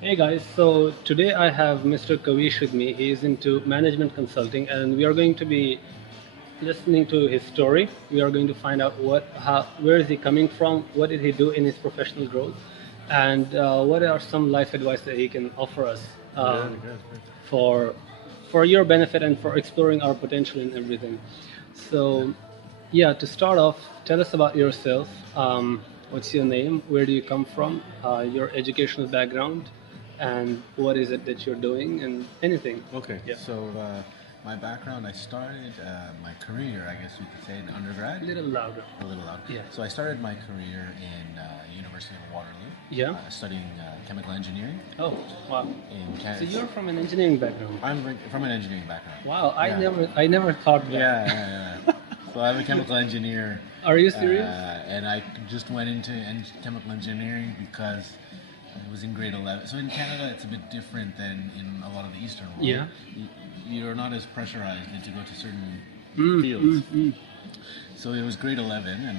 Hey guys, so today I have Mr. Kaveesh with me. He is into management consulting, and we are going to be listening to his story. We are going to find out where is he coming from, what did he do in his professional growth, and what are some life advice that he can offer us Good. for for your benefit and for exploring our potential in everything. So, yeah, to start off, tell us about yourself. What's your name? Where do you come from? Your educational background, and what is it that you're doing, and anything. Okay, Yeah, so my background, I started my career, I guess you could say, in undergrad. a little louder. A little loud. Yeah, So I started my career in University of Waterloo, yeah. studying chemical engineering Oh, wow. in So Canada. you're from an engineering background. From an engineering background. Wow, Yeah. I never thought that. Yeah. So I'm a chemical engineer, Are you serious? and I just went into chemical engineering because it was in grade 11. So in Canada, it's a bit different than in a lot of the Eastern world. Yeah. You're not as pressurized to go to certain Mm, fields. mm, mm. So it was grade 11, and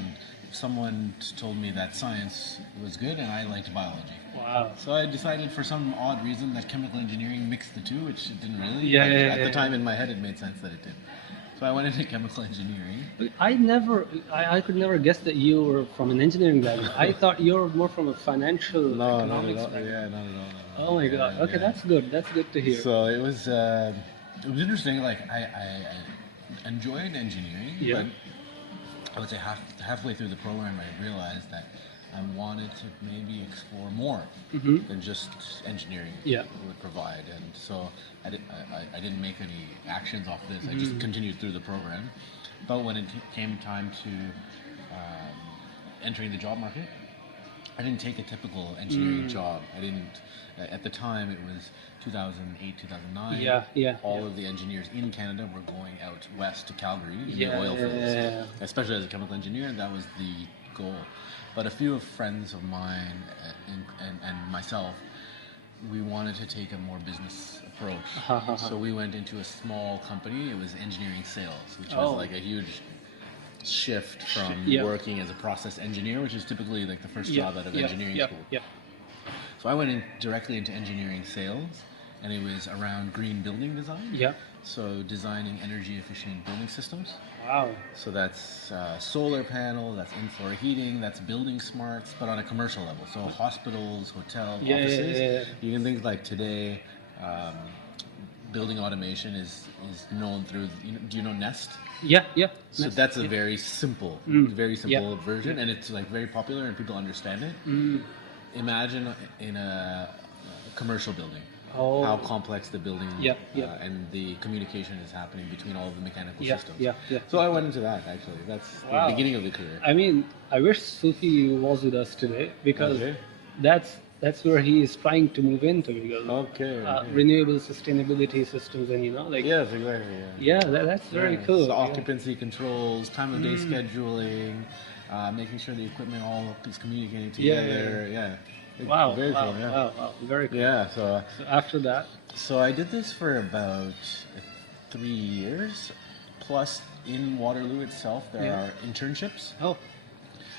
someone told me that science was good, and I liked biology. Wow. So I decided, for some odd reason, that chemical engineering mixed the two, which it didn't really. Yeah, But yeah, at yeah, the time, yeah. in my head, it made sense that it did. So I went into chemical engineering. I could never guess that you were from an engineering background. I thought you were more from a financial No, not at economics all. background. Yeah, not at all. Not at Oh all. my God. Yeah, Okay, yeah. that's good. That's good to hear. So it was interesting. Like I enjoyed engineering, Yeah. but I would say halfway through the program, I realized that I wanted to maybe explore more than just engineering Yeah. would provide. And so I didn't make any actions off this. I just continued through the program. But when it came time to entering the job market, I didn't take a typical engineering job. I didn't. At the time, it was 2008, 2009. Yeah, yeah, All yeah. of the engineers in Canada were going out west to Calgary in Yeah, the oil yeah, fields. yeah, yeah. Especially as a chemical engineer, that was the goal. But a few of friends of mine and myself, we wanted to take a more business approach. So we went into a small company. It was engineering sales, which was Oh. like a huge shift from Yeah. working as a process engineer, which is typically like the first Yeah, job out of yeah, engineering yeah, school. yeah. So I went in directly into engineering sales, and it was around green building design. Yeah. So designing energy efficient building systems. Wow. So that's solar panel, that's in-floor heating, that's building smarts, but on a commercial level. So hospitals, hotels, Yeah, yeah, offices. yeah, yeah. You can think like today, um, building automation is known through. Do you know Nest? Yeah, yeah. So that's a very simple, very simple Yeah. version, and it's like very popular and people understand it. Imagine in a commercial building, Oh. how complex the building Yeah, yeah. and the communication is happening between all of the mechanical Yeah, systems. yeah, yeah. So I went into that actually. That's Wow. the beginning of the career. I mean, I wish Sufi was with us today because Okay. that's where he is trying to move into because Okay. renewable sustainability systems and like Yes, exactly. yeah, that's very Yeah. cool. So Yeah. occupancy controls, time of day scheduling, making sure the equipment all is communicating Yeah, yeah, together. Yeah. Wow, Very wow, cool. Yeah. wow, wow, very cool. Yeah. So So after that, So I did this for about 3 years. Plus, in Waterloo itself, there Yeah. are internships. oh,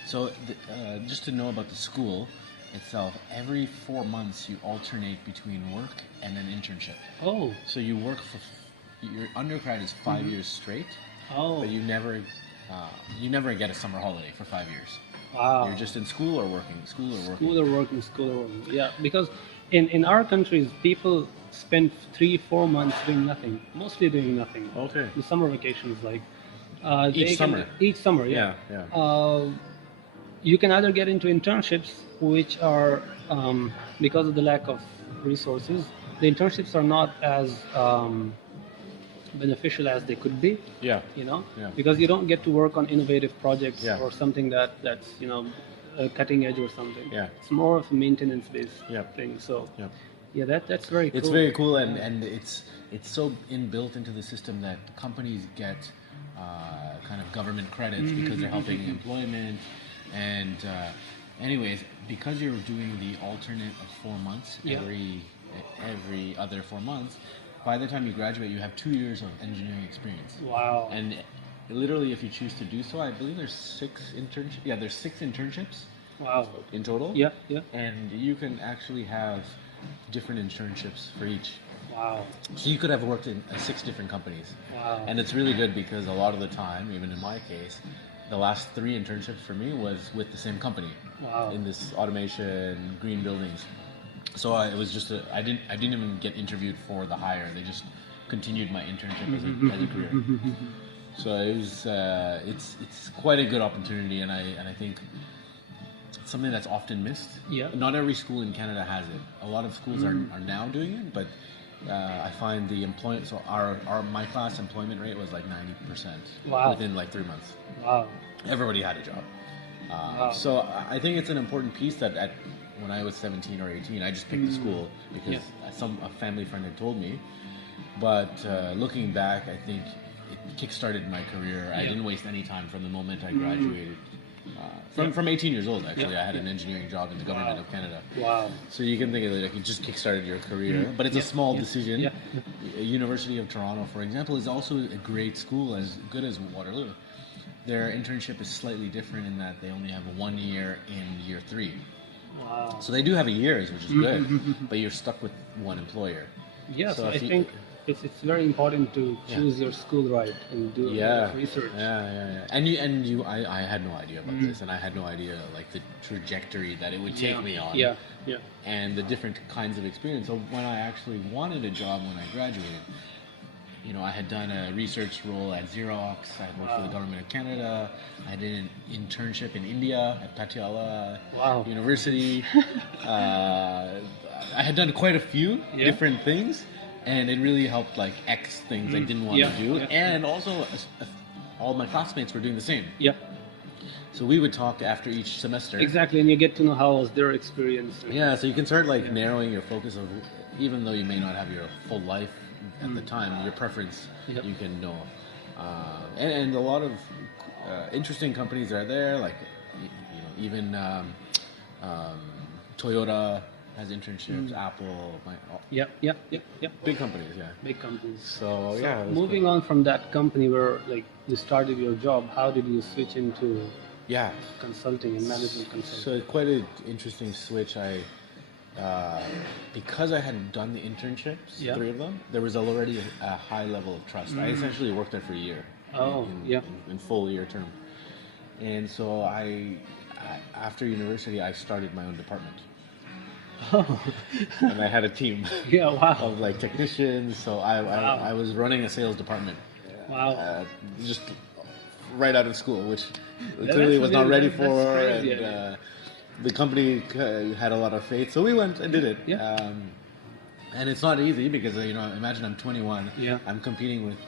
So, just to know about the school itself, every 4 months you alternate between work and an internship. oh, So you work for your undergrad is 5 years straight, oh, but you never get a summer holiday for 5 years. wow. You're just in school or working, school or working. School or working. Yeah, because in our countries, people spend 3 4 months doing nothing, mostly doing nothing. Okay. The summer vacations, like Each summer. each summer, yeah. Yeah. You can either get into internships, which are because of the lack of resources, the internships are not as beneficial as they could be. Yeah. Yeah. Because you don't get to work on innovative projects Yeah. or something that's cutting edge or something. Yeah. It's more of a maintenance based Yeah. thing. So Yeah. yeah, that's very cool. It's very cool, and it's so inbuilt into the system that companies get kind of government credits because they're helping employment. And anyways, because you're doing the alternate of 4 months Yeah. every other 4 months, by the time you graduate, you have 2 years of engineering experience. Wow. And literally, if you choose to do so, I believe there's 6 internships. Yeah, there's 6 internships Wow. in total. Yeah, yeah. And you can actually have different internships for each. Wow. So you could have worked in 6 different companies. Wow. And it's really good because a lot of the time, even in my case, the last 3 internships for me was with the same company. Wow. In this automation, green buildings. So it was just I didn't even get interviewed for the hire. They just continued my internship as a career. So it was it's quite a good opportunity, and I think it's something that's often missed. Yeah. Not every school in Canada has it. A lot of schools are now doing it, but I find the employment. So my class employment rate was like 90% within like 3 months. Wow. Everybody had a job. So I think it's an important piece that when I was 17 or 18, I just picked the school because a family friend had told me. But looking back, I think it kickstarted my career. I didn't waste any time from the moment I graduated. From 18 years old, actually, I had an engineering job in the government of Canada. Wow. So you can think of it like it just kickstarted your career. But it's a small decision. Yeah. University of Toronto, for example, is also a great school, as good as Waterloo. Their internship is slightly different in that they only have 1 year in year 3. Wow. So they do have a year's, which is good, but you're stuck with one employer. Yes, So I think it's very important to choose your school right and do research. And I had no idea about this, and I had no idea like the trajectory that it would take me on. Yeah. And the different kinds of experience. So when I actually wanted a job when I graduated, I had done a research role at Xerox. I had worked for the government of Canada. I did an internship in India at Patiala University. I had done quite a few different things, and it really helped like X things I didn't want to do. And also, all my classmates were doing the same. Yeah. So we would talk after each semester. Exactly, and you get to know how was their experience. Yeah, so you can start like narrowing your focus of, even though you may not have your full life at the time, your preference you can know. And a lot of interesting companies are there, like even Toyota has internships, Apple, big companies, big companies. So moving on from that company where like you started your job, how did you switch into consulting and management consulting? So quite an interesting switch. Because I had done the internships, 3 of them, there was already a high level of trust. I essentially worked there for a year. In full year term. And so after university, I started my own department. And I had a team of like technicians. So I was running a sales department. Just right out of school, which clearly was not ready for. And the company had a lot of faith, so we went and did it. And it's not easy because imagine I'm 21. I'm competing with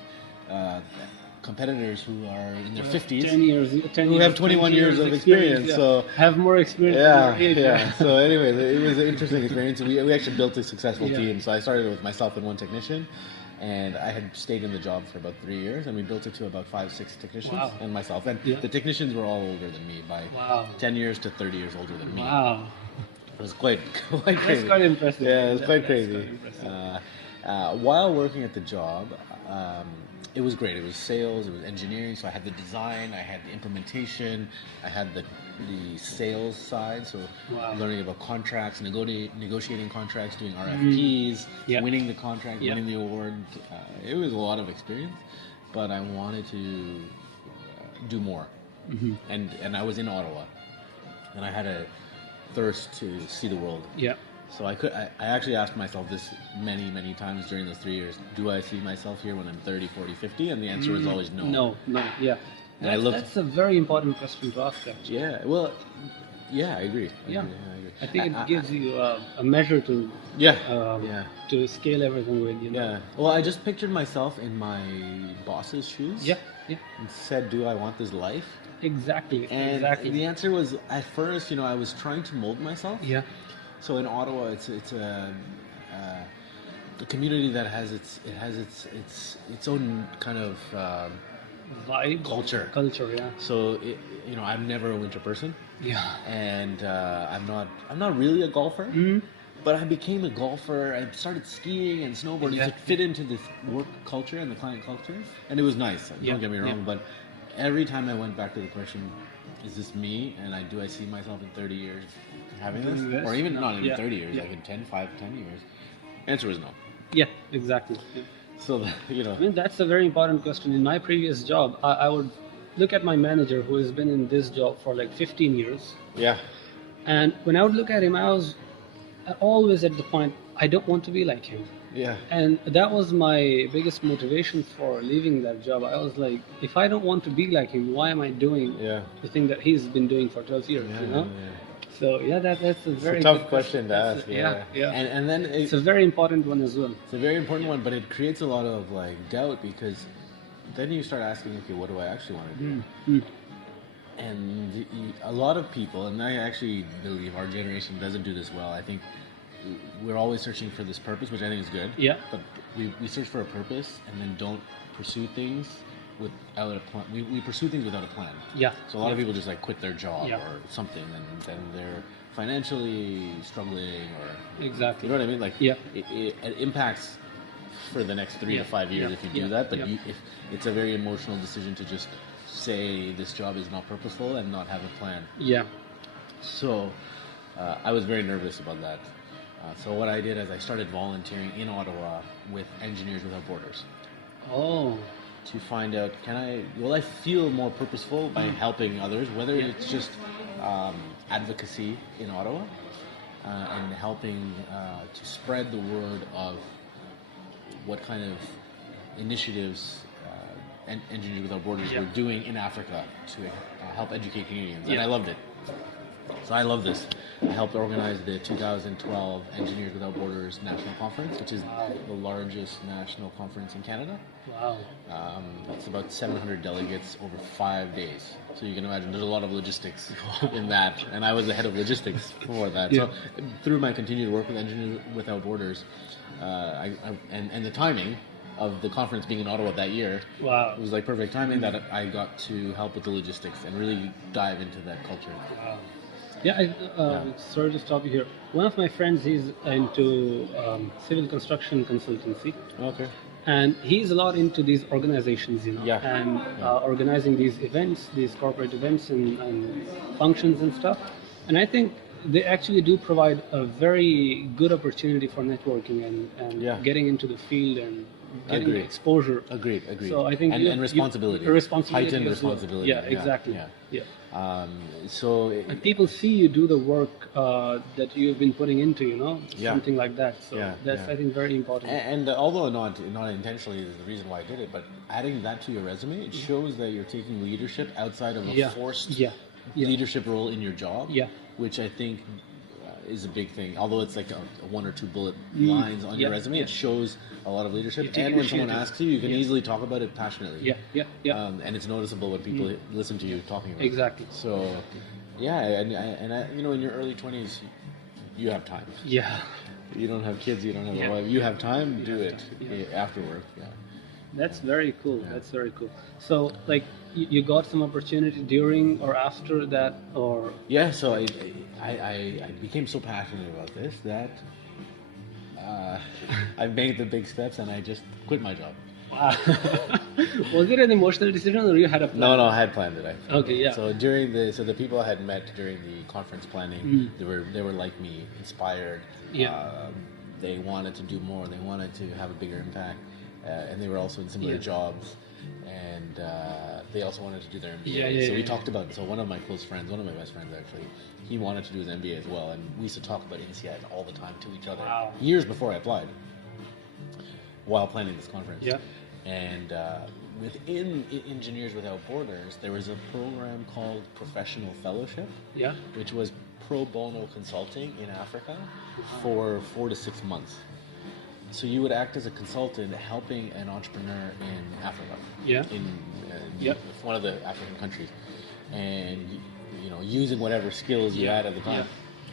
competitors who are in their 50s, 10 years, who have 21 years of experience. So have more experience. So anyways, it was an interesting experience. We actually built a successful team. So I started with myself and one technician, and I had stayed in the job for about 3 years, and we built it to about 5-6 technicians and myself. And the technicians were all older than me by 10 years to 30 years older than me. Wow. It was quite crazy. That's quite impressive. Yeah, it was quite crazy. While working at the job, it was great. It was sales, it was engineering. So I had the design, I had the implementation, I had the sales side. So learning about contracts, negotiating contracts, doing RFPs, winning the contract, winning the award. It was a lot of experience, but I wanted to do more. And I was in Ottawa, and I had a thirst to see the world. So I actually asked myself this many times during those 3 years: do I see myself here when I'm 30, 40, 50? And the answer was always no. No. And that's a very important question to ask, actually. I agree. I think it gives you a measure to to scale everything with. Well, I just pictured myself in my boss's shoes. And said, do I want this life? Exactly. And the answer was, at first, I was trying to mold myself. So in Ottawa, it's a community that has its own kind of vibe, culture. So I'm never a winter person. And I'm not really a golfer. But I became a golfer. I started skiing and snowboarding to fit into this work culture and the client culture, and it was nice. Don't get me wrong, but every time I went back to the question, is this me? And do I see myself in 30 years having this? doing this? Or even No. not in Yeah. 30 years, Yeah. like in 10 years? Answer was no. Yeah, exactly. Yeah. So, you know, I mean, that's a very important question. In my previous job, I would look at my manager who has been in this job for like 15 years. yeah. And when I would look at him, I was always at the point, I don't want to be like him. Yeah. And that was my biggest motivation for leaving that job. I was like, if I don't want to be like him, why am I doing Yeah. the thing that he's been doing for 12 years, you know? So yeah, that's a very It's a tough good question to That's ask. yeah. And then It's a very important one as well. it's a very important one, but it creates a lot of like doubt because then you start asking, okay, what do I actually want to do? Mm. And a lot of people, and I actually believe our generation doesn't do this well. I think we're always searching for this purpose, which I think is good. Yeah. But we search for a purpose and then don't pursue things without a plan. We pursue things without a plan. Yeah. So a lot of people just like quit their job Yeah. or something, and then they're financially struggling, or Exactly. you know what I mean? Like Yeah. it impacts for the next 3 to 5 years Yeah. if you do Yeah. that. But Yeah. if it's a very emotional decision to just say this job is not purposeful and not have a plan. Yeah. So I was very nervous about that. So what I did is I started volunteering in Ottawa with Engineers Without Borders Oh. to find out, will I feel more purposeful by helping others, whether Yeah. it's just advocacy in Ottawa and helping to spread the word of what kind of initiatives Engineers Without Borders Yeah. were doing in Africa to help educate Canadians. And Yeah. I loved it. So I love this. I helped organize the 2012 Engineers Without Borders National Conference, which is Wow. the largest national conference in Canada. Wow. It's about 700 delegates over 5 days. So you can imagine there's a lot of logistics in that. And I was the head of logistics for that. Yeah. So through my continued work with Engineers Without Borders, and the timing of the conference being in Ottawa that year, Wow. it was like perfect timing that I got to help with the logistics and really dive into that culture. Wow. Yeah, sorry to stop you here. One of my friends, he's into civil construction consultancy, Okay. and he's a lot into these organizations, you know, Yeah. and organizing these events, these corporate events and functions and stuff. And I think they actually do provide a very good opportunity for networking and Yeah. getting into the field and getting Agreed. exposure. Agreed. So I think and responsibility, responsibility heightened as well. responsibility. Yeah, exactly. Yeah. Yeah. So And people see you do the work that you've been putting into, you know, Yeah. something like that. So Yeah, that's, yeah. I think, very important. and although not intentionally is the reason why I did it, but adding that to your resume, it shows that you're taking leadership outside of a Yeah. forced Yeah. Yeah. leadership role in your job. Yeah. Which I think is a big thing. Although it's like a 1 or 2 bullet lines on your Yeah, resume, yeah. it shows a lot of leadership. You take And when someone initiative. asks you, you can Yeah. easily talk about it passionately. Yeah, yeah, yeah. And it's noticeable when people listen to you talking about Exactly. it. So, yeah, and I, you know, in your early 20s, you have time. Yeah. You don't have kids, you don't have Yeah. a wife. You have time, do it Yeah. after work. Yeah. That's very cool. That's very cool. So, like, you got some opportunity during or after that, or Yeah, so I became so passionate about this that I made the big steps and I just quit my job. was it an emotional decision, or you had a plan? No, I had planned it. Okay, yeah. So the people I had met during the conference planning, they were like me, inspired. Yeah. They wanted to do more. They wanted to have a bigger impact, and they were also in similar Yeah. jobs, and they also wanted to do their MBA. Yeah, so we yeah. talked about. So one of my close friends, one of my best friends actually, he wanted to do his MBA as well, and we used to talk about INSEAD all the time to each other. Wow. Years before I applied, while planning this conference. Yeah. And within Engineers Without Borders, there was a program called Professional Fellowship, Yeah. which was pro bono consulting in Africa for 4 to 6 months. So you would act as a consultant helping an entrepreneur in Africa, Yeah. in Yep. one of the African countries, and you know, using whatever skills you had at the time.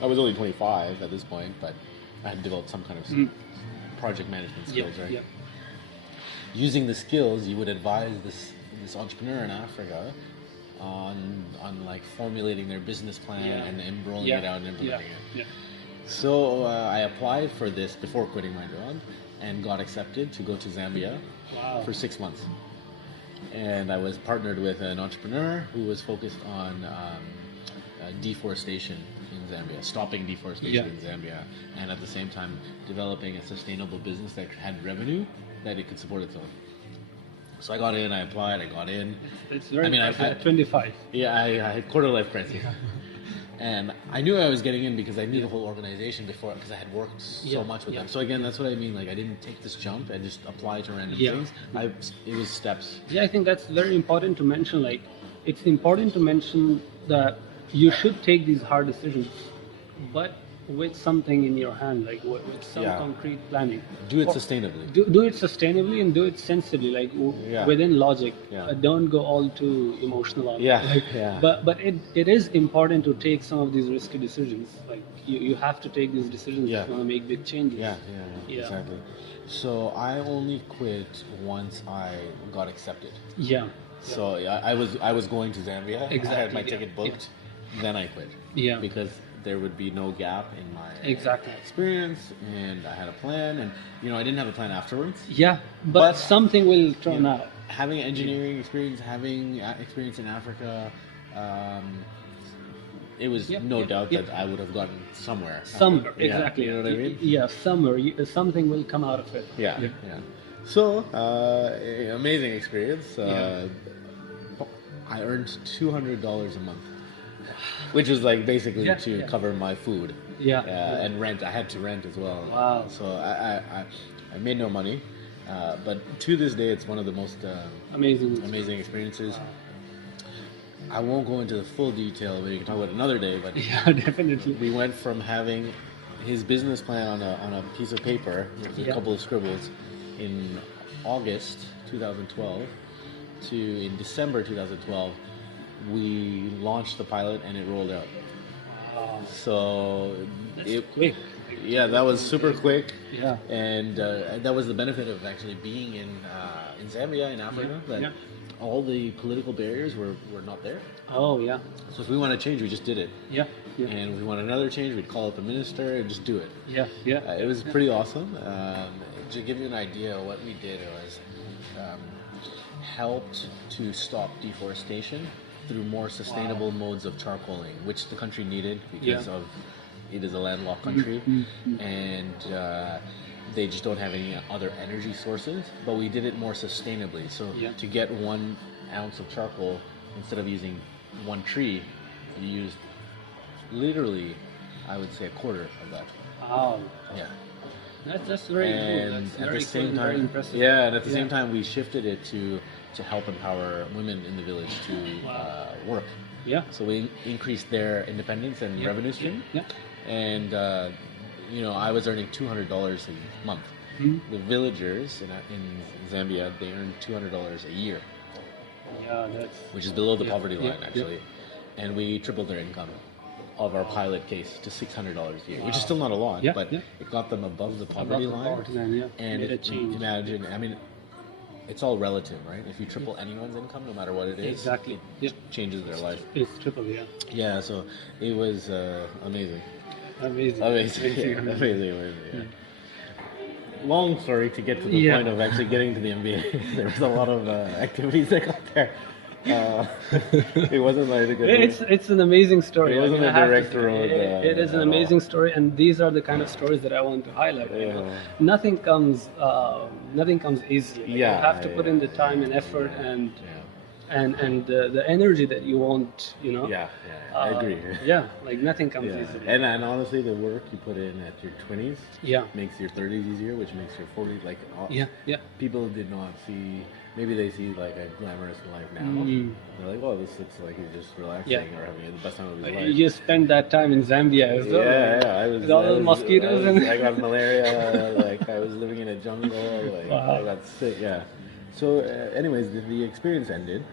I was only 25 at this point, but I had developed some kind of project management Yeah. skills, right? Yeah. Using the skills, you would advise this entrepreneur in Africa on like formulating their business plan Yeah. and enrolling Yeah. it out and implementing Yeah. it. So I applied for this before quitting my job and got accepted to go to Zambia Wow. for 6 months. And I was partnered with an entrepreneur who was focused on deforestation in Zambia, stopping deforestation in Zambia, and at the same time developing a sustainable business that had revenue that it could support itself. So I got in, I applied, I got in. It's very at 25. Yeah, I had quarter life crisis. And I knew I was getting in because I knew the whole organization before, because I had worked so much with them. So again, that's what I mean. Like, I didn't take this jump and just apply to random things. It was steps. Yeah, I think that's very important to mention. Like, it's important to mention that you should take these hard decisions, but with something in your hand, like with some concrete planning. Do it sustainably. Do it sustainably and do it sensibly, like within logic. Don't go all too emotional on it. But it is important to take some of these risky decisions. Like you have to take these decisions if you want to make big changes. Yeah, exactly. So I only quit once I got accepted. So I was going to Zambia. Exactly. I had my ticket booked. Then I quit. Because there would be no gap in my experience, and I had a plan, and I didn't have a plan afterwards. But something will turn out. Having engineering experience, having experience in Africa, it was no doubt that I would have gotten somewhere. Exactly. You know what I mean? Something will come out of it. So amazing experience. I earned $200 a month. Which was like basically to cover my food, and rent. I had to rent as well. Wow! So I made no money, but to this day, it's one of the most amazing experiences. Wow. I won't go into the full detail, but you can talk about it another day. But definitely. We went from having his business plan on a piece of paper with a couple of scribbles in August 2012 to in December 2012. We launched the pilot and it rolled out. Wow. So That's quick. Yeah, that was super quick. Yeah. And that was the benefit of actually being in Zambia, in Africa, that all the political barriers were not there. Oh, yeah. So if we want to change, we just did it. Yeah. And if we want another change, we'd call up the minister and just do it. It was pretty awesome. To give you an idea, what we did was helped to stop deforestation through more sustainable modes of charcoaling, which the country needed because of it is a landlocked country, and they just don't have any other energy sources. But we did it more sustainably. So to get 1 ounce of charcoal, instead of using 1 tree, you used literally, I would say, a quarter of that. Wow. Yeah. That's very cool. That's very cool and very impressive. Yeah, and at the same time, we shifted it to help empower women in the village to work. So we increased their independence and revenue stream. And I was earning $200 a month. The villagers in Zambia, they earn $200 a year. Which is below the poverty line, actually. And we tripled their income of our pilot case to $600 a year, which is still not a lot, but it got them above the poverty line. And imagine, I mean, it's all relative, right? If you triple anyone's income, no matter what it is, it changes their life. It's triple, Yeah, so it was amazing. Amazing. Long story to get to the point of actually getting to the MBA. There was a lot of activities that got there. It wasn't like a good. It's an amazing story. It wasn't a direct road. It is an amazing story, and these are the kind of stories that I want to highlight. Nothing comes easily. You have to put in the time and effort and the energy that you want. I agree. Like nothing comes easily. And honestly, the work you put in at your 20s makes your 30s easier, which makes your 40s like. People did not see. Maybe they see like a glamorous life now. They're like, "Oh, this looks like he's just relaxing or having the best time of his life." You spent that time in Zambia as well. I was. With all those mosquitoes. I got malaria. Like I was living in a jungle. Like I got sick. So, anyways, the experience ended,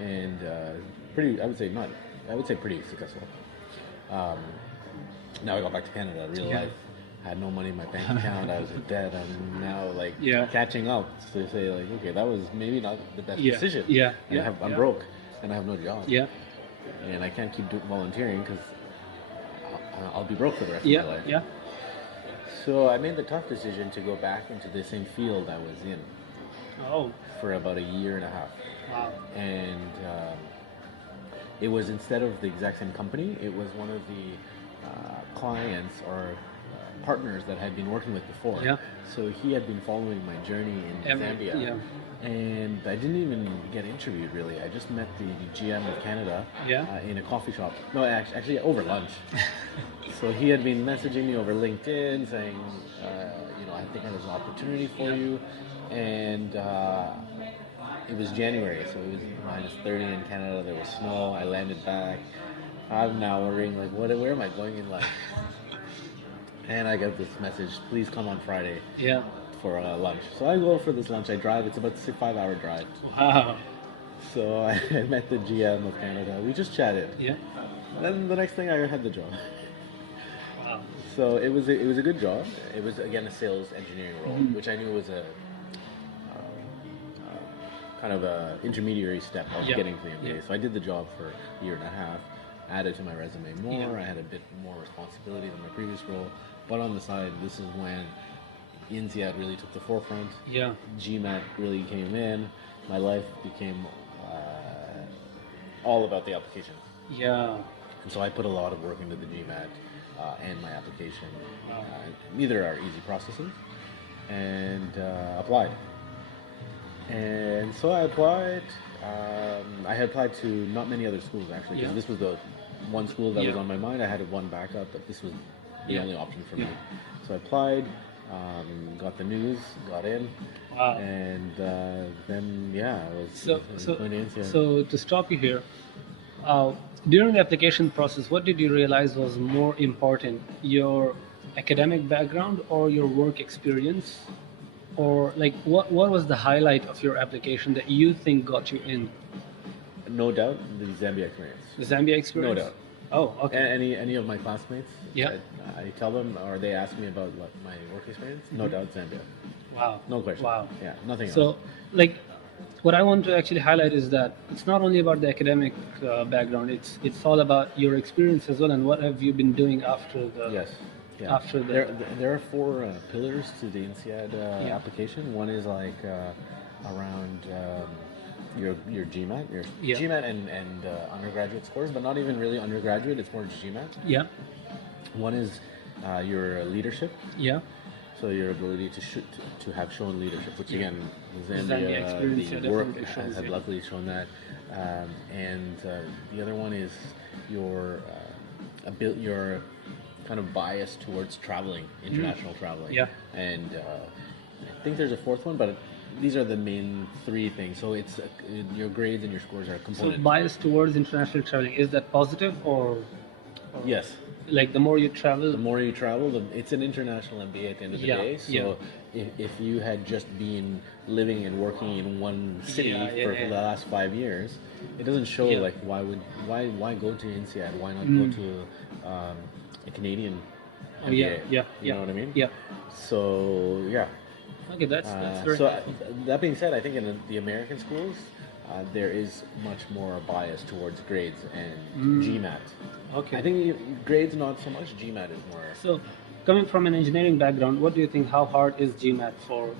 and pretty. I would say pretty successful. Now I got back to Canada, real life. I had no money in my bank account. I was in debt. I'm now like catching up to say like, okay, that was maybe not the best decision. I'm broke and I have no job. And I can't keep volunteering because I'll be broke for the rest of my life. So I made the tough decision to go back into the same field I was in. For about a year and a half. Wow. And it was, instead of the exact same company, it was one of the clients or partners that I had been working with before. Yeah. So he had been following my journey in Zambia. Yeah. And I didn't even get interviewed really. I just met the GM of Canada in a coffee shop. No, actually over lunch. So he had been messaging me over LinkedIn saying, I think there's an opportunity for you. And it was January, so it was -30 in Canada. There was snow. I landed back. I'm now worrying, like, where am I going in life? And I got this message, please come on Friday for lunch. So I go for this lunch. I drive. It's about a 5-hour drive. Wow. So I met the GM of Canada. We just chatted. Yeah. Then the next thing I had the job. Wow. So it was a good job. It was again a sales engineering role, which I knew was a kind of a intermediary step of getting to the MBA. So I did the job for a year and a half. Added to my resume more. I had a bit more responsibility than my previous role. But on the side, this is when INSEAD really took the forefront. Yeah. GMAT really came in. My life became all about the application. Yeah. And so I put a lot of work into the GMAT and my application. Neither are easy processes. And applied. And so I applied. I had applied to not many other schools actually, because this was the one school that was on my mind. I had one backup, but this was the only option for me. So I applied, got the news, got in, and then I was going to INSEAD. So to stop you here, during the application process, what did you realize was more important, your academic background or your work experience? Or like what was the highlight of your application that you think got you in? No doubt, the Zambia experience. The Zambia experience? No doubt. Oh, okay. Any of my classmates? Yeah. I tell them, or they ask me about my work experience. No doubt, Zambia. Wow. No question. Wow. Yeah, nothing else. So, like, what I want to actually highlight is that it's not only about the academic background. It's all about your experience as well, and what have you been doing after the. Yes. Yeah. After the. There are 4 pillars to the INSEAD application. One is like around your GMAT, GMAT and undergraduate scores, but not even really undergraduate. It's more GMAT. Yeah. One is your leadership. Yeah. So your ability to have shown leadership, which again, Zambia experience, the work has luckily shown that. And the other one is your your kind of bias towards traveling, international traveling. Yeah. And I think there's a 4th one, but these are the main 3 things. So it's your grades and your scores are components. So bias towards international traveling, is that positive or yes. Like the more you travel? The more you travel, it's an international MBA at the end of the day. So if you had just been living and working in one city for the last 5 years, it doesn't show like why go to INSEAD? Why not go to a Canadian MBA? You know what I mean? Yeah. So Okay, that's very so that being said, I think in the American schools, there is much more bias towards grades and GMAT. Okay. I think grades not so much. GMAT is more. So, coming from an engineering background, what do you think? How hard is GMAT for?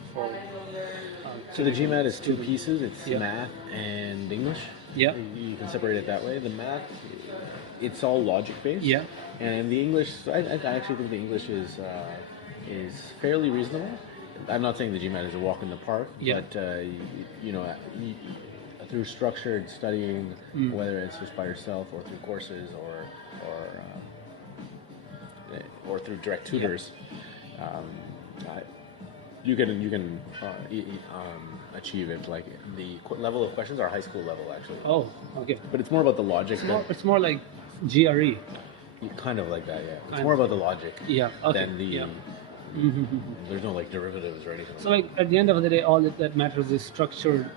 So the GMAT is 2 pieces. It's math and English. Yeah. You can separate it that way. The math, it's all logic based. Yeah. And the English, I actually think the English is fairly reasonable. I'm not saying the GMAT is a walk in the park, but through structured studying, whether it's just by yourself or through courses or through direct tutors, you can achieve it. Like the level of questions are high school level actually. Oh, okay. But it's more about the logic. It's more like GRE. Kind of like that, yeah. It's more about the logic. Yeah. Okay. Than the. There's no like derivatives or anything. So like at the end of the day, all that matters is structured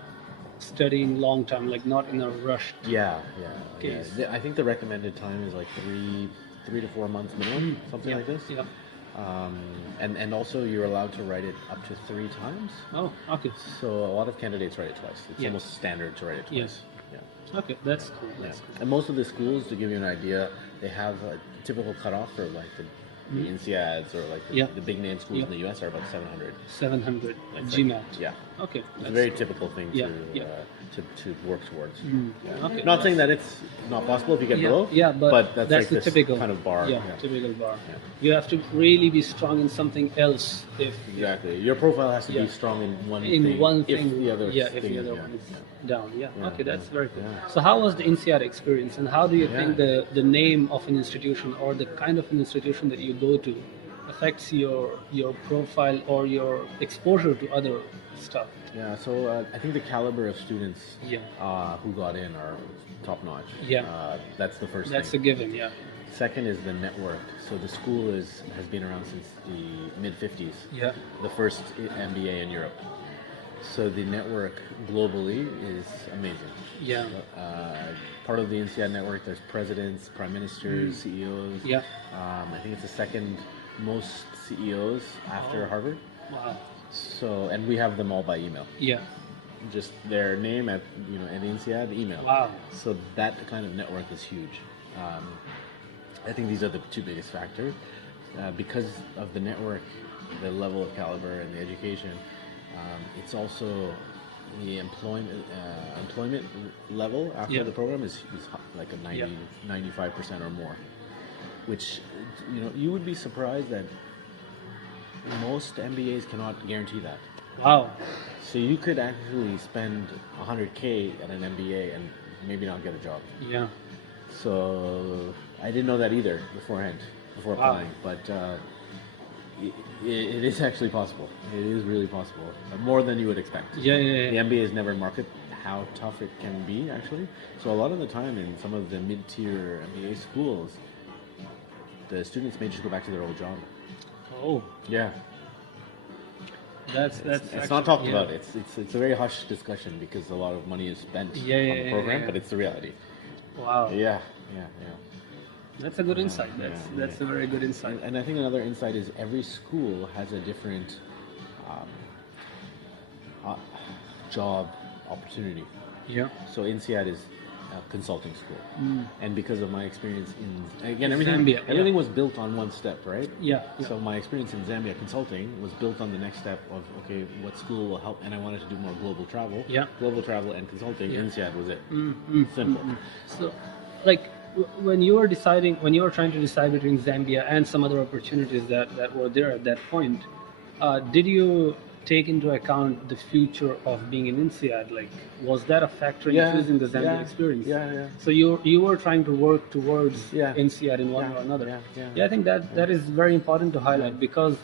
studying long term, like not in a rush. Yeah. Case. I think the recommended time is like 3 to 4 months minimum, something like this. Yeah. And also you're allowed to write it up to 3 times. Oh, okay. So a lot of candidates write it twice. It's almost standard to write it twice. Yeah. Okay, that's cool. That's cool. And most of the schools, to give you an idea, they have a typical cutoff for like the INSEADs or like Yeah. the big name schools Yeah. in the US are about 700. 700 It's GMAT. Yeah. Okay. It's a very typical thing Yeah, to, yeah. to work towards. Yeah. Okay. Not saying that it's not possible if you get Yeah, below, yeah, but that's that's like the this typical kind of bar. Yeah, typical bar. Yeah. You have to really be strong in something else if Exactly. Your profile has to Yeah. be strong in one in thing. one if thing. the other if thing, the other one is down. Yeah. Okay, that's very cool. yeah. So, how was the INSEAD experience, and how do you Yeah. think the name of an institution or the kind of an institution that you go to affects your profile or your exposure to other stuff? Yeah, so I think the caliber of students Yeah. who got in are top notch. Yeah. That's the first That's a thing. given. Yeah. Second is the network. So the school has been around since the mid 50s. Yeah. The first MBA in Europe. So the network globally is amazing. Yeah. Part of the INSEAD network, there's presidents, prime ministers, CEOs. Yeah. I think it's the second most CEOs after Harvard. Wow. So, and we have them all by email. Yeah. Just their name at at INSEAD email. Wow. So that kind of network is huge. I think these are the two biggest factors. Because of the network, the level of caliber, and the education, it's also the employment level after the program is like a 95% or more. Which, you would be surprised that most MBAs cannot guarantee that. Wow. So you could actually spend 100K at an MBA and maybe not get a job. Yeah. So I didn't know that either before applying, but it is actually possible. It is really possible, more than you would expect. Yeah. The MBA is never market how tough it can be actually. So a lot of the time in some of the mid-tier MBA schools, the students may just go back to their old job. Oh. Yeah. That's It's not talked about. It's a very hushed discussion because a lot of money is spent on the program, but it's the reality. Wow. Yeah. That's a good insight. That's a very good insight. And I think another insight is every school has a different job opportunity. Yeah. So INSEAD is a consulting school, and because of my experience in Zambia, everything was built on one step, right? Yeah. So my experience in Zambia consulting was built on the next step of what school will help, and I wanted to do more global travel. Yeah. Global travel and consulting. INSEAD was it. Simple. So, like, when you were trying to decide between Zambia and some other opportunities that were there at that point, did you take into account the future of being in INSEAD? Like, was that a factor in choosing the Zambia experience? Yeah. So you were trying to work towards INSEAD in one or another. Yeah. I think that is very important to highlight because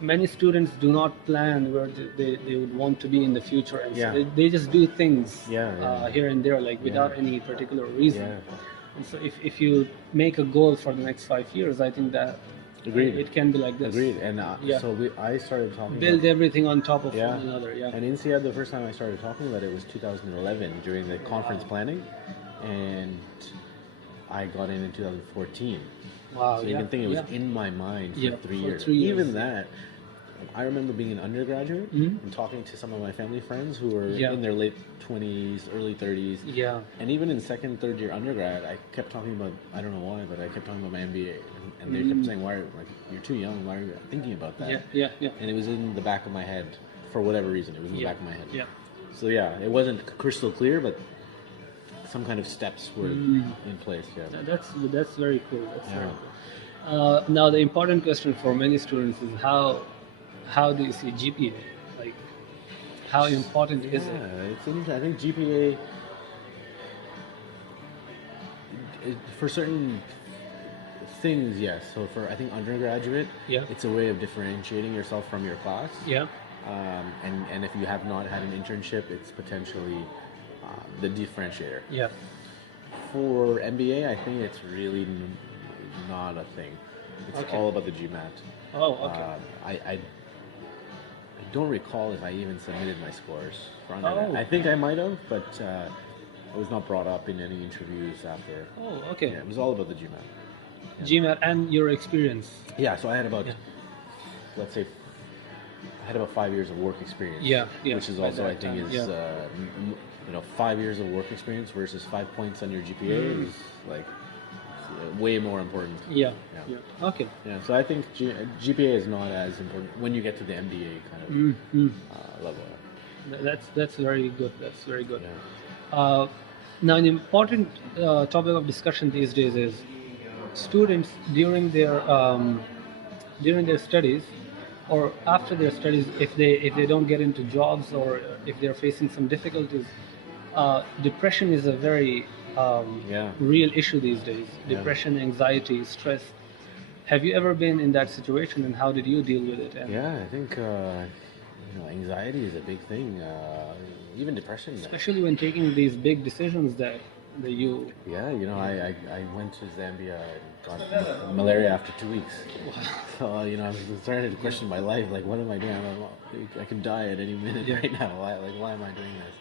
many students do not plan where they would want to be in the future, and so they just do things here and there, like without any particular reason. And so if you make a goal for the next 5 years, I think that Agreed. it can be like this. Agreed. And I started talking Build everything on top of one another. Yeah. And INSEAD, the first time I started talking about it was 2011 during the conference planning, and I got in 2014. Wow. So you can think it was in my mind for 3 years. 3 years. Even that, I remember being an undergraduate and talking to some of my family friends who were in their late 20s, early 30s. Yeah. And even in second, third year undergrad, I kept talking about, I don't know why, but I kept talking about my MBA. And they kept saying, you're too young, why are you thinking about that? Yeah. And it was in the back of my head, for whatever reason, it was in the back of my head. Yeah. So it wasn't crystal clear, some kind of steps were in place. Yeah. That's very cool. That's very cool. Now the important question for many students is how do you see GPA? Like, how important is it? It's interesting. I think GPA for certain things, yes. So for I think undergraduate, it's a way of differentiating yourself from your class. Yeah. And if you have not had an internship, it's potentially the differentiator. Yeah. For MBA, I think it's really not a thing. It's all about the GMAT. Oh, okay. I don't recall if I even submitted my scores for undergrad. Oh. I think I might have, but it was not brought up in any interviews after. Oh, okay. Yeah, it was all about the GMAT. GMAT and your experience. Yeah, so I had about, let's say, 5 years of work experience. Yeah. Which is also, I think, is 5 years of work experience versus 5 points on your GPA is like way more important. Yeah. Yeah. Yeah. Okay. Yeah, so I think GPA is not as important when you get to the MBA kind of level. That's very good. That's very good. Yeah. Now, an important topic of discussion these days is students during their studies or after their studies, if they don't get into jobs or if they're facing some difficulties, depression is a very real issue these days. Depression, anxiety, stress. Have you ever been in that situation, and how did you deal with it? And Yeah, I think anxiety is a big thing. Even depression. especially when taking these big decisions that you. Yeah, I went to Zambia and got malaria after 2 weeks. So I was starting to question my life. Like, what am I doing? I could die at any minute right now. Why am I doing this?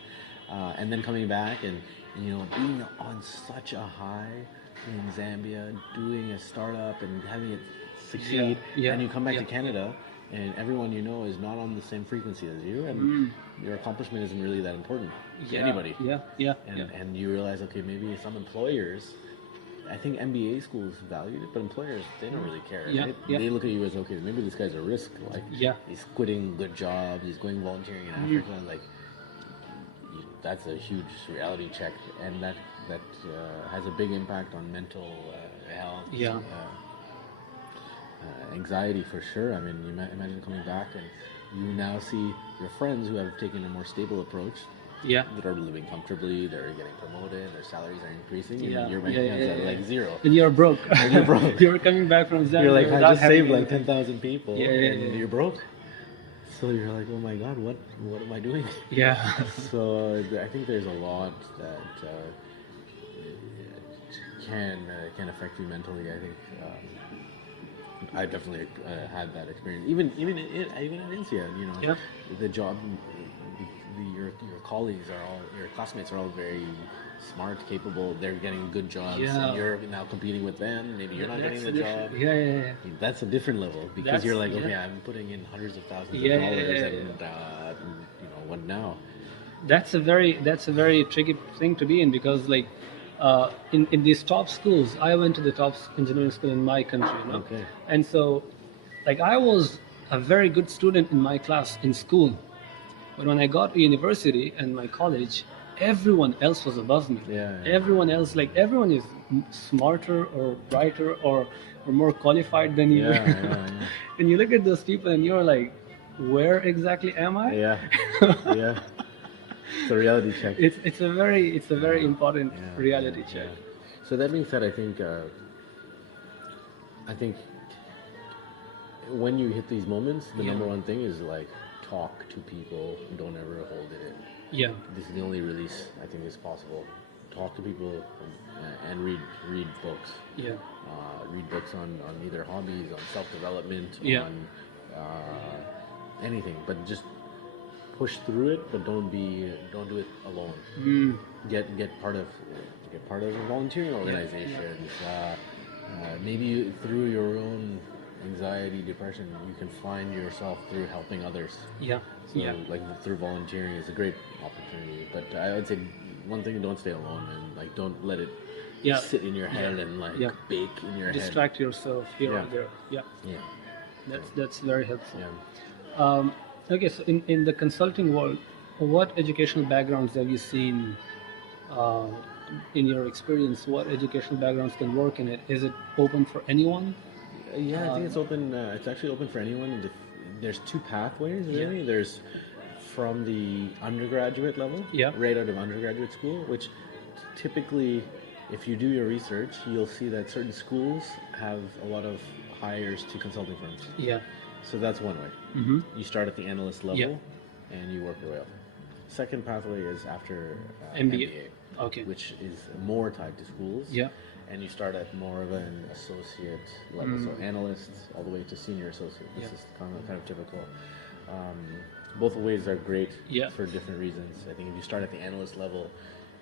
And then coming back and being on such a high in Zambia, doing a startup and having it succeed, and you come back to Canada and everyone is not on the same frequency as you, and your accomplishment isn't really that important to anybody. And you realize, okay, maybe some employers, I think MBA schools valued it, but employers, they don't really care. Right? They look at you as, okay, maybe this guy's a risk. Like, he's quitting good jobs, he's going volunteering in Africa. Like, that's a huge reality check, and that has a big impact on mental health. Anxiety for sure. I mean, you imagine coming back and you now see your friends who have taken a more stable approach. That are living comfortably, they're getting promoted, their salaries are increasing, and your bank account's at like zero. And you're broke. And you're broke. You're coming back from Zambia. You're like, I just saved like anything. 10,000 people, and you're broke. So you're like, oh my God, what am I doing? So I think there's a lot that can affect you mentally. I think I definitely had that experience. Even at INSEAD, the job, your colleagues your classmates are all very smart, capable. They're getting good jobs, and you're now competing with them. Maybe you're not getting the job. That's a different level because you're like, okay, I'm putting in hundreds of thousands of dollars, and what now? That's a very tricky thing to be in because like in these top schools, I went to the top engineering school in my country, Okay. And so like I was a very good student in my class in school, but when I got to university and my college, everyone else was above me. Everyone else, like everyone is smarter or brighter or more qualified than you. And you look at those people and you're like, where exactly am I? It's a reality check. It's a very important reality check. So that being said, I think when you hit these moments, the number one thing is like talk to people. Don't ever hold it in. This is the only release I think is possible. Talk to people and read books. Read books on either hobbies, on self-development, on anything, but just push through it, but don't do it alone. Get part of volunteering organizations. Maybe through your own anxiety, depression, you can find yourself through helping others. Like through volunteering is a great opportunity. But I would say one thing: don't stay alone, and like don't let it sit in your head and like bake in your head. Distract yourself here and there. That's very helpful. Okay, so in the consulting world, what educational backgrounds have you seen in your experience? What educational backgrounds can work in it? Is it open for anyone? I think it's open. It's actually open for anyone. There's two pathways really. There's from the undergraduate level, right out of undergraduate school, which typically, if you do your research, you'll see that certain schools have a lot of hires to consulting firms. So that's one way. You start at the analyst level, and you work your way up. Second pathway is after MBA, which is more tied to schools. And you start at more of an associate level, so analysts all the way to senior associate. This is kind of typical. Both ways are great for different reasons. I think if you start at the analyst level,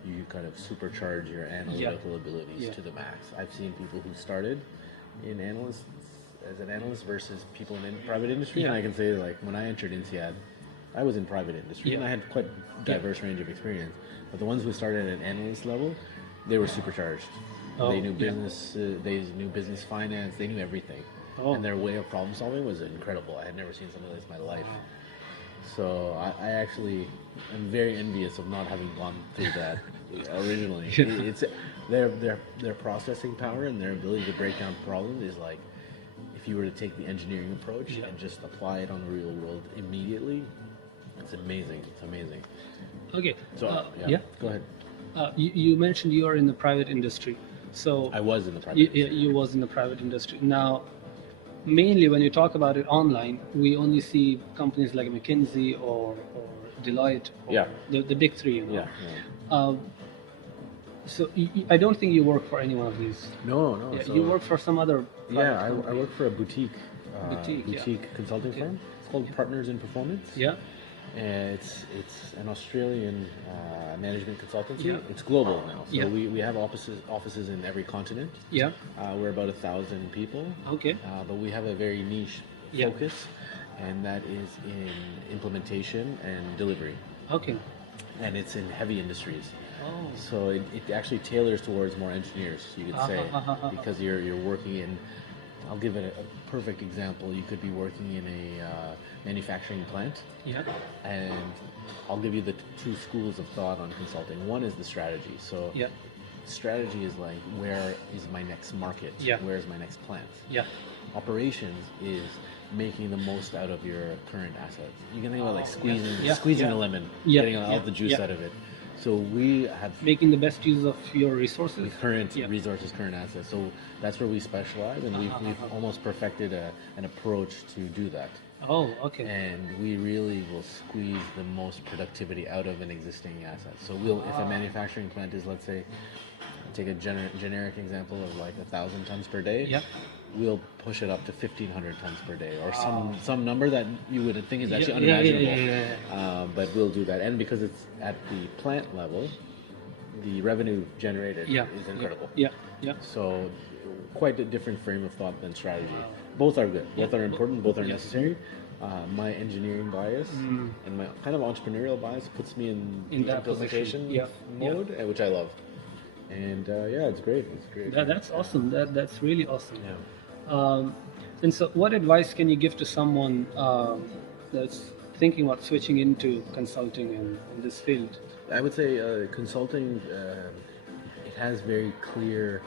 you kind of supercharge your analytical abilities to the max. I've seen people who started in as an analyst versus people in private industry, and I can say like when I entered INSEAD, I was in private industry and I had quite a diverse range of experience. But the ones who started at an analyst level, they were supercharged. Oh, They knew yeah. business. They knew business finance. They knew everything, Oh. and their way of problem solving was incredible. I had never seen something like this in my life. So I actually am very envious of not having gone through that originally. It's their processing power and their ability to break down problems is like, if you were to take the engineering approach and just apply it on the real world immediately, it's amazing. It's amazing. Okay. So Yeah. go ahead. You mentioned you are in the private industry, so I was in the private industry. you was in the private industry. Now, mainly when you talk about it online, we only see companies like McKinsey or Deloitte, or the big three. You know? Yeah. So I don't think you work for any one of these. No. Yeah, So you work for some other. I work for a boutique consulting firm. It's called Partners in Performance. Yeah. It's an Australian management consultancy. Yeah. It's global now, so we have offices in every continent. Yeah. We're about 1,000 people. Okay. But we have a very niche focus, and that is in implementation and delivery. Okay. And it's in heavy industries. Oh. So it actually tailors towards more engineers, you could say, because you're working in. I'll give it a perfect example. You could be working in a manufacturing plant. Yeah. And I'll give you the two schools of thought on consulting. One is the strategy. So strategy is like, where is my next market? Yeah. Where is my next plant? Yeah. Operations is making the most out of your current assets. You can think about like squeezing a lemon, getting all the juice out of it. So we have making the best use of your resources, current resources, current assets. So that's where we specialize, and we've almost perfected an approach to do that. Oh, okay. And we really will squeeze the most productivity out of an existing asset. So if a manufacturing plant is, let's say, take a generic example of like 1,000 tons per day. Yep. We'll push it up to 1,500 tons per day, or some number that you would think is actually unimaginable. But we'll do that, and because it's at the plant level, the revenue generated is incredible. Yeah. So quite a different frame of thought than strategy. Both are good. Both are important. Both are necessary. My engineering bias and my kind of entrepreneurial bias puts me in the implementation mode, which I love. And it's great. It's great. That's awesome. That's really awesome. Yeah. And so, what advice can you give to someone that's thinking about switching into consulting in this field? I would say consulting, it has very clear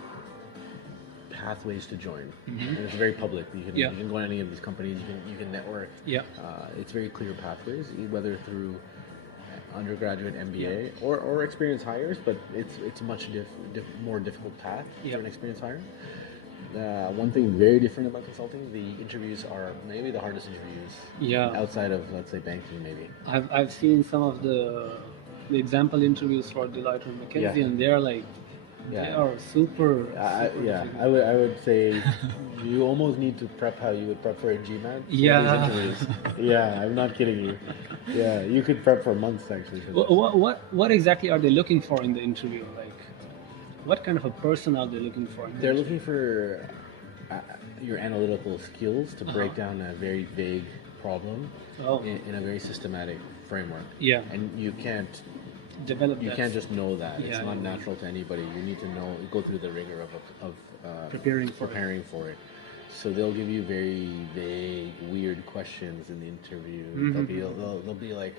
pathways to join. And it's very public. You can go to any of these companies. You can network. Yeah. It's very clear pathways, whether through undergraduate MBA or experienced hires, but it's a much more difficult path for an experienced hire. One thing very different about consulting, the interviews are maybe the hardest interviews outside of, let's say, banking maybe. I've seen some of the example interviews for Deloitte and McKinsey, and they're like, they are super I would say you almost need to prep how you would prep for a GMAT for these interviews. I'm not kidding you. You could prep for months actually. What exactly are they looking for in the interview? Like, what kind of a person are they looking for? They're looking for your analytical skills to break down a very vague problem in a very systematic framework. And you can't develop. You can't just know that. It's not natural to anybody. You need to go through the rigor of preparing for it. So they'll give you very vague, weird questions in the interview. They'll be like,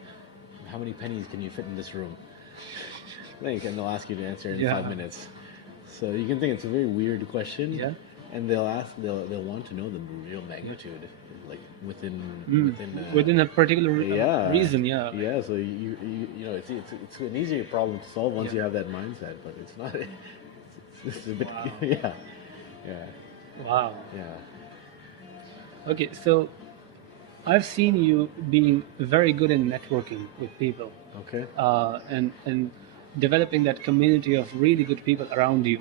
"How many pennies can you fit in this room?" And they'll ask you to answer in 5 minutes. So you can think it's a very weird question. And they'll want to know the real magnitude, like within a particular reason. So you know it's an easier problem to solve once you have that mindset, but it's not. It's a bit Wow. Okay, so I've seen you being very good in networking with people. Okay. And developing that community of really good people around you.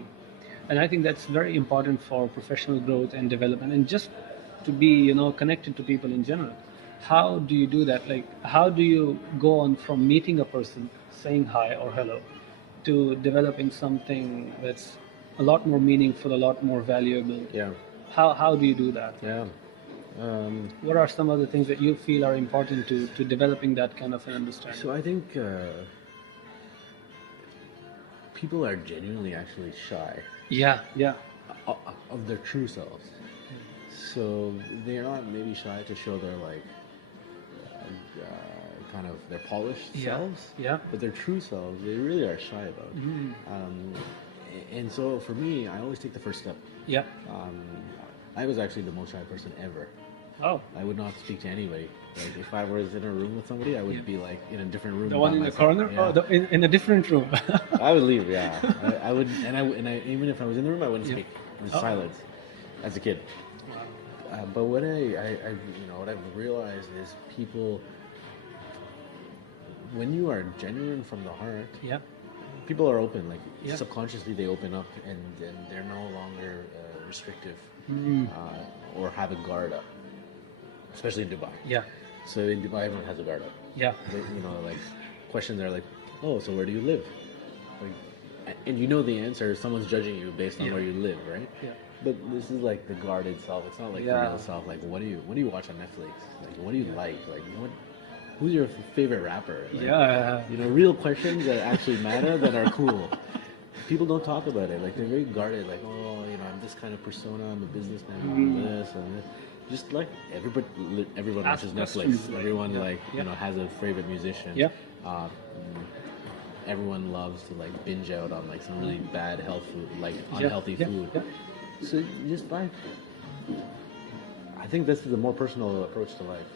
And I think that's very important for professional growth and development, and just to be, connected to people in general. How do you do that? Like, how do you go on from meeting a person, saying hi or hello, to developing something that's a lot more meaningful, a lot more valuable? How do you do that? What are some of the things that you feel are important to developing that kind of an understanding? So I think people are genuinely actually shy. Yeah, yeah, of their true selves. So they're not maybe shy to show their like kind of their polished yeah, selves, yeah. but their true selves they really are shy about. And so for me, I always take the first step. Yeah. I was actually the most shy person ever. Oh, I would not speak to anybody. Like if I was in a room with somebody, I would be like in a different room. the by one in the myself. corner? Yeah. Oh, in a different room. I would leave. Yeah, I would, and I even if I was in the room, I wouldn't Yeah. speak. It was Oh. silence as a kid. But what what I've realized is people, when you are genuine from the heart, Yeah. people are open. Like Yeah. subconsciously, they open up, and they're no longer restrictive or have a guard up. Especially in Dubai. Yeah. So in Dubai, everyone has a guard up. Yeah. They, like questions are like, "Oh, so where do you live?" Like, and you know the answer. Someone's judging you based on Yeah. where you live, right? Yeah. But this is like the guarded self. It's not like the Yeah. real self. Like, what do you watch on Netflix? Like, what do you like? Like, who's your favorite rapper? Like, Yeah. real questions that actually matter that are cool. People don't talk about it. Like they're very guarded. Like, oh, I'm this kind of persona. I'm a businessman. I'm this and this. Just like everyone Ask watches questions, Netflix. like, Everyone yeah. has a favorite musician. Yeah. Uh, everyone loves to like binge out on like some really bad health food, like unhealthy Yeah. food. Yeah. So you just buy. I think this is a more personal approach to life.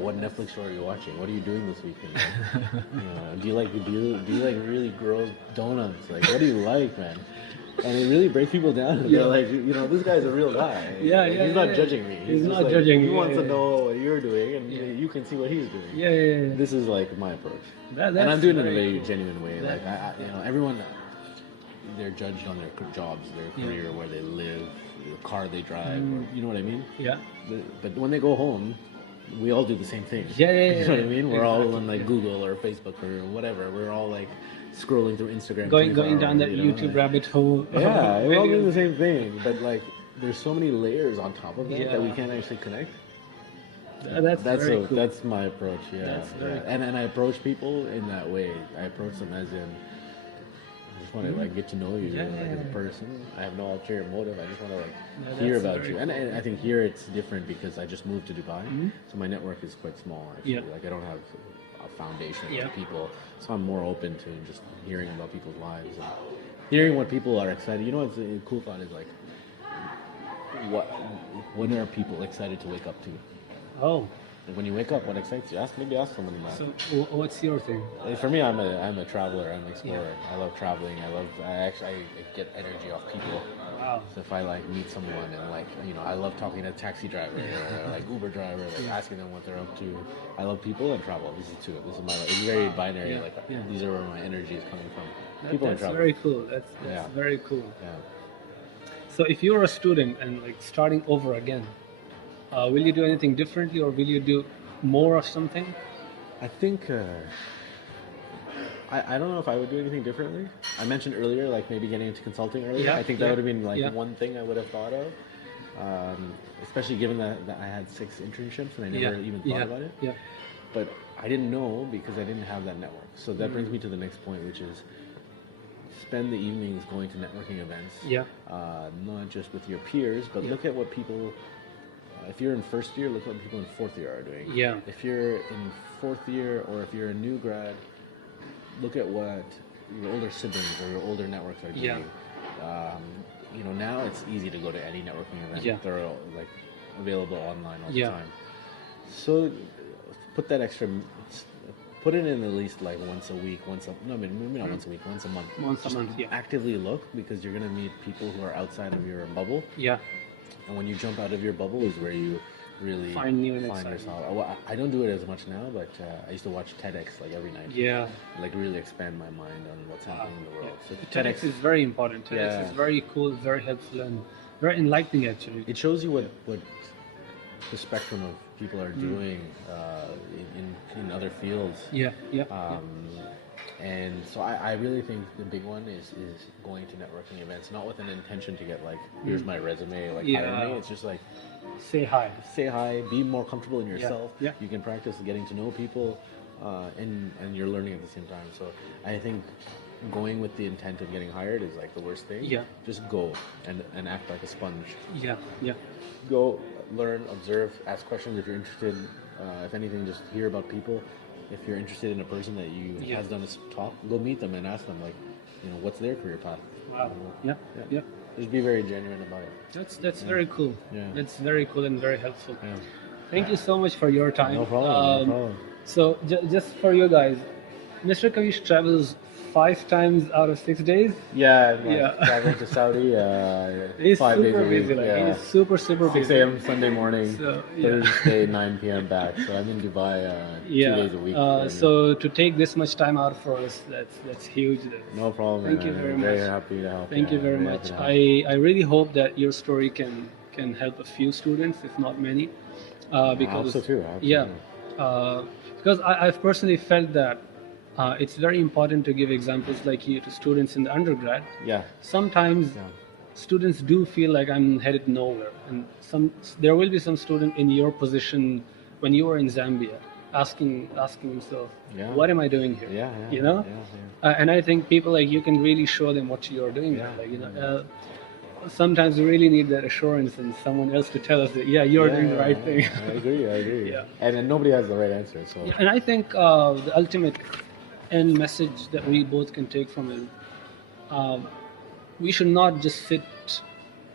What Netflix show are you watching? What are you doing this weekend? Do you like really gross donuts? Like, what do you like, man? And it really breaks people down. Yeah. They're like, this guy's a real guy. Yeah, Like, yeah, he's not yeah. judging me. He's just not like, judging He me, wants yeah, to know what you're doing, and you can see what he's doing. Yeah. Yeah. This is like my approach, and That's I'm doing it in a very very cool. genuine way. Like, everyone, they're judged on their jobs, their Yeah. career, where they live, the car they drive. Or, you know what I mean? Yeah. But when they go home, we all do the same thing. Yeah. You know what I mean? We're all Exactly, on like yeah. Google or Facebook or whatever. We're all like scrolling through Instagram. Going 24 down hours, that like- YouTube rabbit hole. Yeah, we're all doing the Videos. same thing. But like, there's so many layers on top of that that we Yeah. can't actually connect. That's very cool. That's my approach. Yeah, That's very cool. And I approach people in that way. I approach them as in, I just want to like get to know you Yeah, like as a yeah. person. I have no ulterior motive. I just want to like Yeah, hear that's about very you. And I think here it's different because I just moved to Dubai, so my network is quite small. Actually, Yeah. like I don't have a foundation Yeah. of people, so I'm more open to just hearing about people's lives and hearing what people are excited. You know what's a cool thought is like, what are people excited to wake up to? Oh, Like when you wake up, what excites you? Maybe ask someone that. so what's your thing? Like, for me, I'm a traveler. I'm an explorer. I love traveling. I get energy off people. Wow. So if I like meet someone and like I love talking to a taxi driver or like Uber driver, like asking them what they're up to. I love people and travel. This is two. This is my life. It's very binary. Yeah, Like yeah. these are where my energy is coming from. People and That's travel. very cool. That's Yeah. very cool. Yeah. So if you're a student and like starting over again, will you do anything differently or will you do more of something? I think I don't know if I would do anything differently. I mentioned earlier, like maybe getting into consulting earlier. Yeah, I think that yeah, would have been like yeah. one thing I would have thought of, especially given that I had 6 internships and I never even thought about it. Yeah. But I didn't know because I didn't have that network. So that brings me to the next point, which is spend the evenings going to networking events. Yeah. Not just with your peers, but Yeah. look at what people. If you're in first year, look at what people in fourth year are doing. Yeah. If you're in fourth year or if you're a new grad, look at what your older siblings or your older networks are doing. Now it's easy to go to any networking event. Yeah. They're all, like available online all Yeah. the time. So put that extra, put it in at least like once a week, maybe not once a week, once a month. Once a Just month, yeah. actively look because you're gonna meet people who are outside of your bubble. Yeah. And when you jump out of your bubble is where you really Find new and find exciting. yourself. I don't do it as much now, but I used to watch TEDx like every night. Yeah. Like really expand my mind on what's happening in the world. So TEDx is very important. TEDx Yeah. is very cool, very helpful, and very enlightening actually. it shows you what the spectrum of people are doing in other fields. Yeah. Yeah. And so I really think the big one is going to networking events, not with an intention to get like, here's my resume, like hire Yeah. me. It's just like, Say hi. say hi, be more comfortable in yourself. Yeah. You can practice getting to know people, and you're learning at the same time. So I think going with the intent of getting hired is like the worst thing. Yeah. Just go and act like a sponge. Yeah, yeah, Go, learn, observe, ask questions if you're interested. If anything, just hear about people. If you're interested in a person that you has done a talk, go meet them and ask them like, what's their career path. wow, yeah, yeah. Just be very genuine about it. That's very cool. Yeah. That's very cool and very helpful. Yeah. Thank you so much for your time. No problem. No problem. So just for you guys, Mr. Kaveesh travels 5 times out of 6 days. Yeah. Traveling to Saudi. He's 5 days super a week. busy. Like, Yeah. he's super 6 busy. a.m. Sunday morning, So, Thursday 9 p.m. back. So I'm in Dubai 2 days a week. So to take this much time out for us, that's huge. No problem. Thank you very Very much. happy to help. Thank you very much. happy to help. I really hope that your story can help a few students, if not many. Because I hope so too. because I've personally felt that it's very important to give examples like you to students in the undergrad. Yeah. Sometimes students do feel like I'm headed nowhere, and there will be some student in your position when you were in Zambia asking himself, what am I doing here? And I think people like you can really show them what you're doing there. Like, sometimes we really need that assurance and someone else to tell us that you're doing the right thing. I agree. Yeah. And then nobody has the right answer. So. And I think the ultimate end message that we both can take from it, we should not just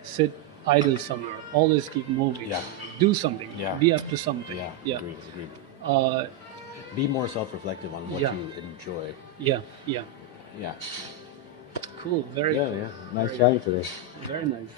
sit idle somewhere. Always keep moving. Yeah. Do something. Yeah. Be up to something. Yeah. Agreed. Be more self-reflective on what you enjoy. Yeah. Yeah. Cool. Very cool. Nice chatting today. Very nice.